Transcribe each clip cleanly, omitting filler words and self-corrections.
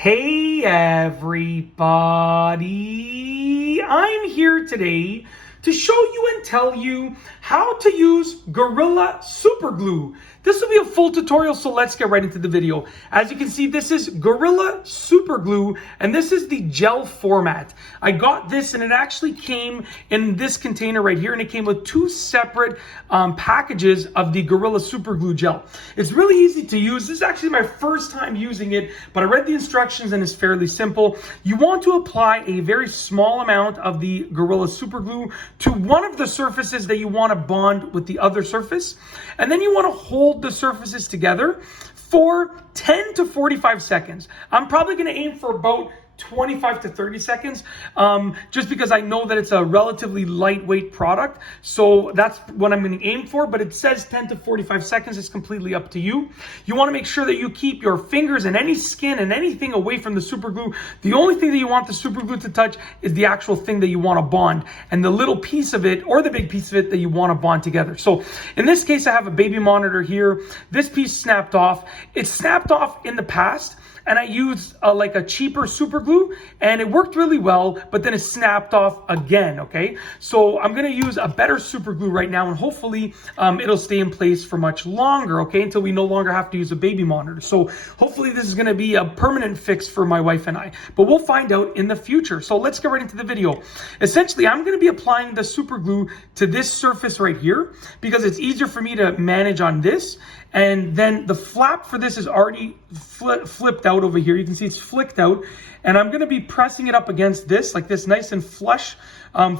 Hey everybody, I'm here today to show you and tell you how to use Gorilla Super Glue. This will be a full tutorial, so let's get right into the video. As you can see, this is Gorilla Super Glue, and this is the gel format. I got this, and it actually came in this container right here, and it came with two separate packages of the Gorilla Super Glue gel. It's really easy to use. This is actually my first time using it, but I read the instructions, and it's fairly simple. You want to apply a very small amount of the Gorilla Super Glue to one of the surfaces that you want to bond with the other surface, and then you want to hold the surfaces together for 10 to 45 seconds. I'm probably going to aim for about 25 to 30 seconds, just because I know that it's a relatively lightweight product. So that's what I'm going to aim for, but it says 10 to 45 seconds. It's completely up to you. You want to make sure that you keep your fingers and any skin and anything away from the super glue. The only thing that you want the super glue to touch is the actual thing that you want to bond, and the little piece of it or the big piece of it that you want to bond together. So in this case, I have a baby monitor here. This piece snapped off. It snapped off in the past, and I used like a cheaper super glue, and it worked really well, but then it snapped off again, okay? So I'm gonna use a better super glue right now, and hopefully it'll stay in place for much longer, okay? Until we no longer have to use a baby monitor. So hopefully this is gonna be a permanent fix for my wife and I, but we'll find out in the future. So let's get right into the video. Essentially, I'm gonna be applying the super glue to this surface right here, because it's easier for me to manage on this. And then the flap for this is already flipped out over here. You can see it's flicked out. And I'm going to be pressing it up against this, like this, nice and flush,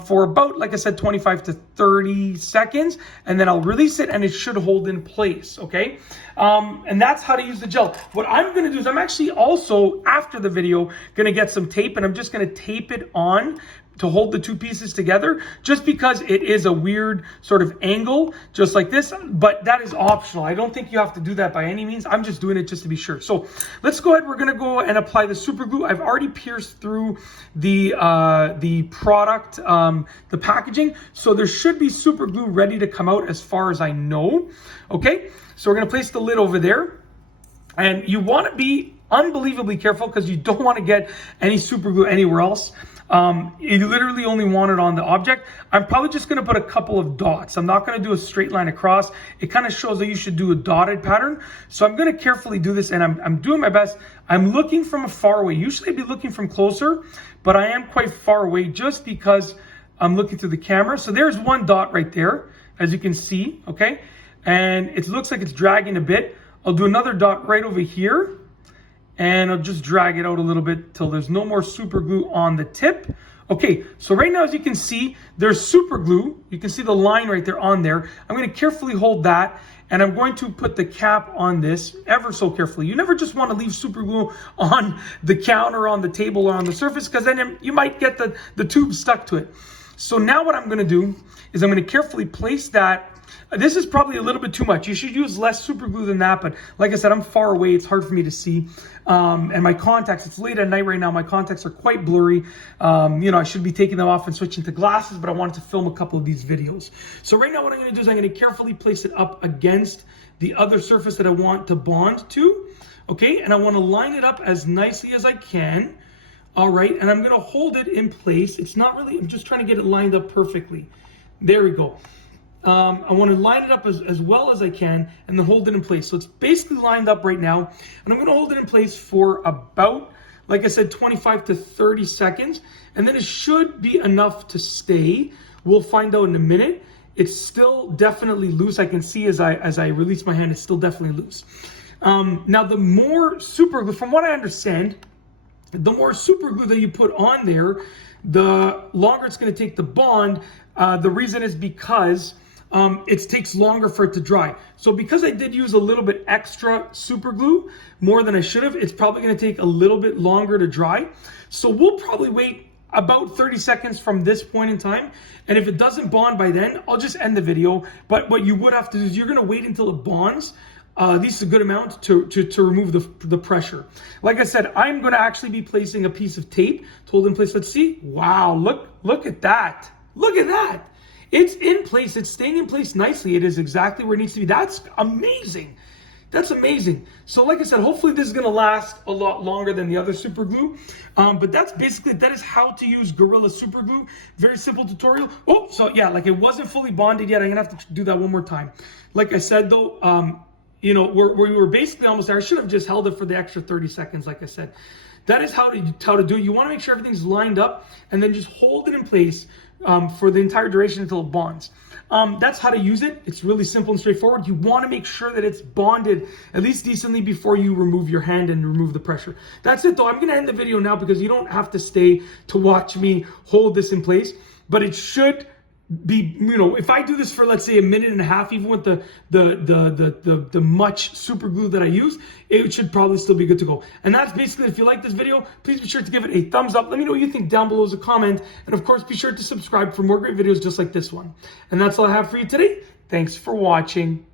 for about, like I said, 25 to 30 seconds. And then I'll release it, and it should hold in place, okay? And that's how to use the gel. What I'm going to do is I'm actually also, after the video, going to get some tape, and I'm just going to tape it on to hold the two pieces together, just because it is a weird sort of angle, just like this, but that is optional. I don't think you have to do that by any means. I'm just doing it just to be sure. So let's go ahead. We're gonna go and apply the super glue. I've already pierced through the product, the packaging, so there should be super glue ready to come out as far as I know. Okay, so we're gonna place the lid over there, and you wanna be unbelievably careful because you don't wanna get any super glue anywhere else. You literally only want it on the object. I'm probably just going to put a couple of dots. I'm not going to do a straight line across. It kind of shows that you should do a dotted pattern. So I'm going to carefully do this, and I'm doing my best. I'm looking from a far away. Usually I'd be looking from closer, but I am quite far away just because I'm looking through the camera. So there's one dot right there, as you can see, okay? And it looks like it's dragging a bit. I'll do another dot right over here, and I'll just drag it out a little bit till there's no more super glue on the tip. Okay, so right now, as you can see, there's super glue. You can see the line right there on there. I'm going to carefully hold that, and I'm going to put the cap on this ever so carefully. You never just want to leave super glue on the counter, on the table, or on the surface, because then you might get the tube stuck to it. So now what I'm going to do is I'm going to carefully place that. This is probably a little bit too much. You should use less super glue than that, but like I said, I'm far away. It's hard for me to see. And my contacts, it's late at night right now. My contacts are quite blurry. I should be taking them off and switching to glasses, but I wanted to film a couple of these videos. So right now what I'm going to do is I'm going to carefully place it up against the other surface that I want to bond to. Okay, and I want to line it up as nicely as I can. All right, and I'm going to hold it in place. It's not really, I'm just trying to get it lined up perfectly. There we go. I want to line it up as well as I can, and then hold it in place. So it's basically lined up right now, and I'm going to hold it in place for about, like I said, 25 to 30 seconds, and then it should be enough to stay. We'll find out in a minute. It's still definitely loose. I can see as I release my hand, it's still definitely loose. Now, the more super glue, from what I understand, the more super glue that you put on there, the longer it's going to take to bond. The reason is because it takes longer for it to dry. So because I did use a little bit extra super glue, more than I should have, it's probably going to take a little bit longer to dry. So we'll probably wait about 30 seconds from this point in time. And if it doesn't bond by then, I'll just end the video. But what you would have to do is you're going to wait until it bonds. This is a good amount to remove the pressure. Like I said, I'm going to actually be placing a piece of tape to hold in place. Let's see. Wow, look at that. Look at that. It's in place. It's staying in place nicely. It is exactly where it needs to be. That's amazing. That's amazing. So like I said, hopefully this is going to last a lot longer than the other super glue. But that is how to use Gorilla Super Glue. Very simple tutorial. Oh, so yeah, like it wasn't fully bonded yet. I'm going to have to do that one more time. Like I said though, you know, we were basically almost there. I should have just held it for the extra 30 seconds, like I said. That is how to do it. You want to make sure everything's lined up and then just hold it in place for the entire duration until it bonds. That's how to use it. It's really simple and straightforward. You want to make sure that it's bonded at least decently before you remove your hand and remove the pressure. That's it though. I'm going to end the video now because you don't have to stay to watch me hold this in place, but it should be, you know, if I do this for, let's say, a minute and a half, even with the much super glue that I use, it should probably still be good to go. And that's basically it. If you like this video, please be sure to give it a thumbs up. Let me know what you think down below as a comment. And of course, be sure to subscribe for more great videos just like this one. And that's all I have for you today. Thanks for watching.